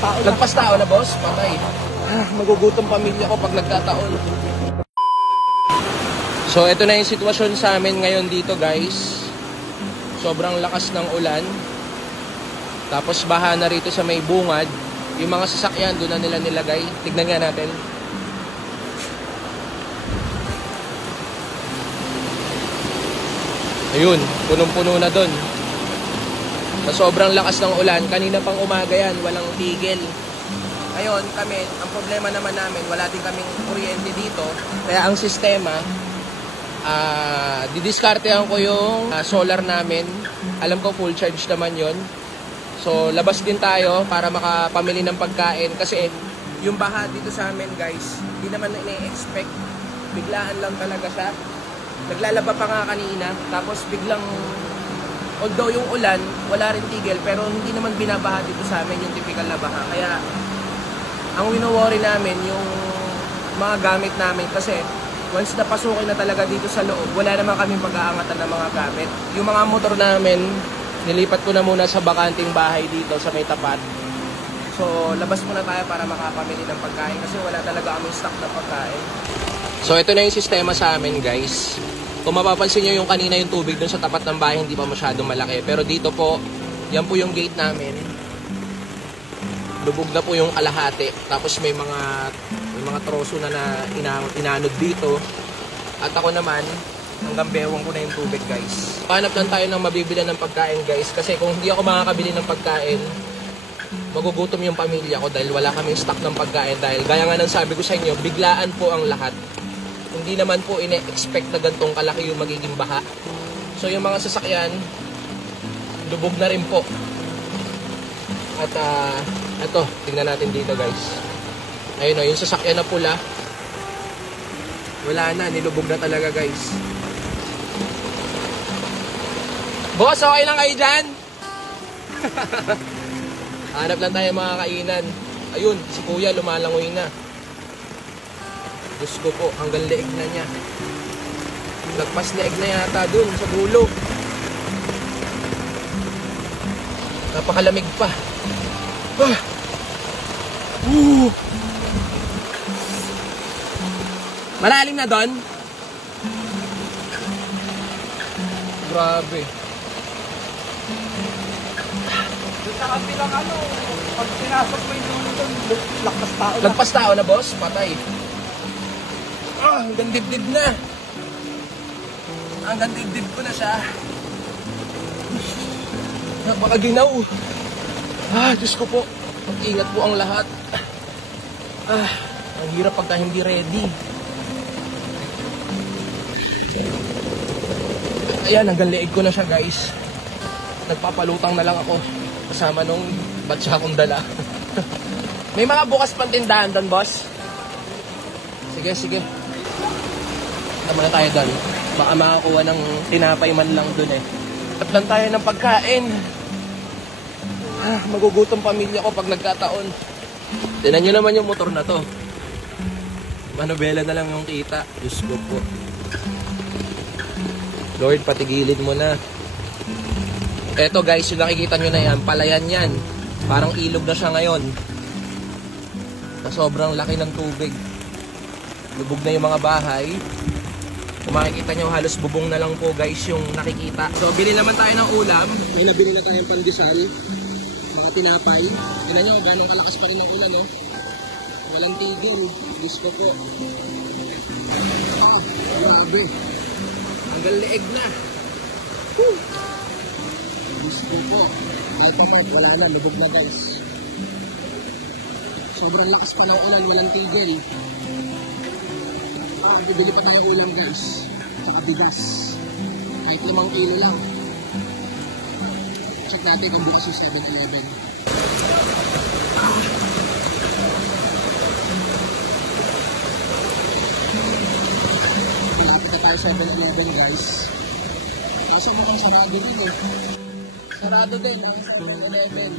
Lagpas tao na, boss? Patay. Magugutom pamilya ko pag nagkataon. So, ito na yung sitwasyon sa amin ngayon dito, guys. Sobrang lakas ng ulan. Tapos baha na rito sa may bungad. Yung mga sasakyan, doon na nila nilagay. Tignan nga natin. Ayun, punong-puno na doon. Sa sobrang lakas ng ulan, kanina pang umaga yan, walang tigil. Ngayon, kami, ang problema naman namin, wala din kaming kuryente dito. Kaya ang sistema, didiskartehan ko yung solar namin. Alam ko full charge naman yon. So, labas din tayo para makapamili ng pagkain. Kasi yung baha dito sa amin, guys, hindi naman na-expect. Biglaan lang talaga siya. Naglalaba pa nga kanina, tapos biglang, although yung ulan, wala rin tigil, pero hindi naman binabaha dito sa amin yung typical na baha. Kaya, ang wino-worry namin, yung mga gamit namin, kasi once napasukin na talaga dito sa loob, wala naman kaming pag-aangatan ng mga gamit. Yung mga motor namin, nilipat ko na muna sa bakanting bahay dito sa may tapat. So, labas muna tayo para makapamili ng pagkain kasi wala talaga kaming stock na pagkain. So, ito na yung sistema sa amin, guys. Kung mapapansin nyo yung kanina yung tubig dun sa tapat ng bahay, hindi pa masyadong malaki. Pero dito po, yan po yung gate namin. Lubog na po yung kalahati. Tapos may mga troso na inanod dito. At ako naman, hanggang bewang ko na yung tubig, guys. Hanap lang tayo ng mabibili ng pagkain, guys. Kasi kung hindi ako makakabili ng pagkain, magugutom yung pamilya ko dahil wala kaming stock ng pagkain. Dahil gaya nga ng sabi ko sa inyo, biglaan po ang lahat. Hindi naman po ine-expect na gantong kalaki yung magiging baha. So yung mga sasakyan, lubog na rin po. At ito, tingnan natin dito, guys. Ayun o, yung sasakyan na pula, wala na, nilubog na talaga, guys. Boss, okay lang kayo dyan? Hanap lang tayo mga kainan. Ayun, si kuya lumalangoy na. Diyos ko po, hanggang leeg na niya. Lagpas leeg na yata dun sa dulo. Napakalamig pa. Malalim na doon? Grabe. Doon sa kabilang pag pinasok mo yung doon, lagpas tao na. Lagpas tao na, boss? Patay. Hanggang dibdib na. Hanggang dibdib ko na siya. Napakaginaw. Diyos ko po. Mag-ingat po ang lahat. Ang hirap pagka hindi ready. Ayan, hanggang leeg ko na siya, guys. Nagpapalutang na lang ako. Kasama nung batsa akong dala. May mga bukas pang tindahan doon, boss? Sige, sige. Tama na tayo doon. Baka makakuha ng tinapay man lang doon eh. At lang tayo ng pagkain. Magugutom pamilya ko pag nagkataon. Tinan nyo naman yung motor na to. Manobela na lang yung kita. Diyos ko po. Lord, patigilin mo na. Eto guys, yung nakikita nyo na yan, palayan yan. Parang ilog na siya ngayon. Na sobrang laki ng tubig. Lubog na yung mga bahay. Kung makikita nyo, halos bubong na lang po guys yung nakikita. So, bili naman tayo ng ulam. May nabili na tayong pandesal. Mga tinapay. Tignan nyo, ganun kalakas pa rin ang ulan, no? Walang tigil. Gusto po. Grabe. Hanggang leeg na. Gusto po. Ito guys, wala na. Lubog na guys. Sobrang lakas pa ng ulan. Walang tigil. Bibili pa tayong ulam guys. Saka bigas. Kahit 5 kilo lang. Check natin kung bukas yung 7-Eleven. Malapit na tayo 7-Eleven guys. Kaso mukhang sarado din eh. Sarado din eh. 7-Eleven.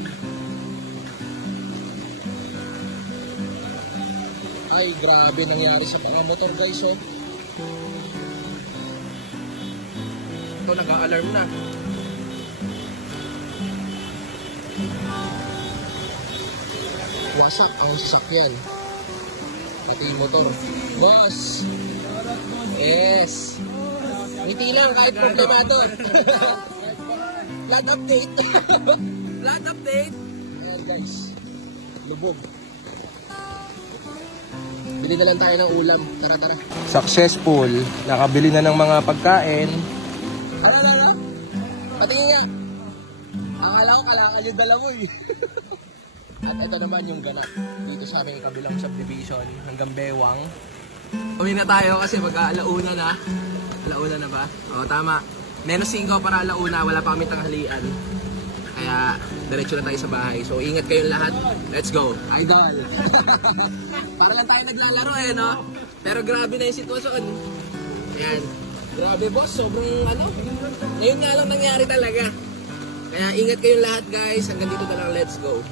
Ay, grabe nangyari sa mga motor guys, oh. Ito, nag-a-alarm na. wasak ang sasakyan. Pati yung motor. Boss! Yes! Ngiti lang kahit problemado. Flat update. Flat update. Ayan guys. Lubog. Bili na lang tayo ng ulam. Tara, tara. Successful. Nakabili na ng mga pagkain. Ano? Patingin nga. Akala ko kalakal yung dala mo eh. At ito naman yung ganap. Dito sa aming kabilang subdivision. Hanggang Bewang. Uwi na tayo kasi mag-alauna na. Alauna na ba? Oo, tama. Menos 5 para alauna. Wala pa kami tanghalian. Kaya, diretso na tayo sa bahay. So, ingat kayong lahat. Let's go. Idol! Para lang tayo naglalaro eh, no? Pero grabe na yung sitwasyon. Ayan. Grabe, boss. Sobrang ano. Ngayon nga lang nangyari talaga. Kaya, ingat kayong lahat, guys. Hanggang dito na lang. Let's go.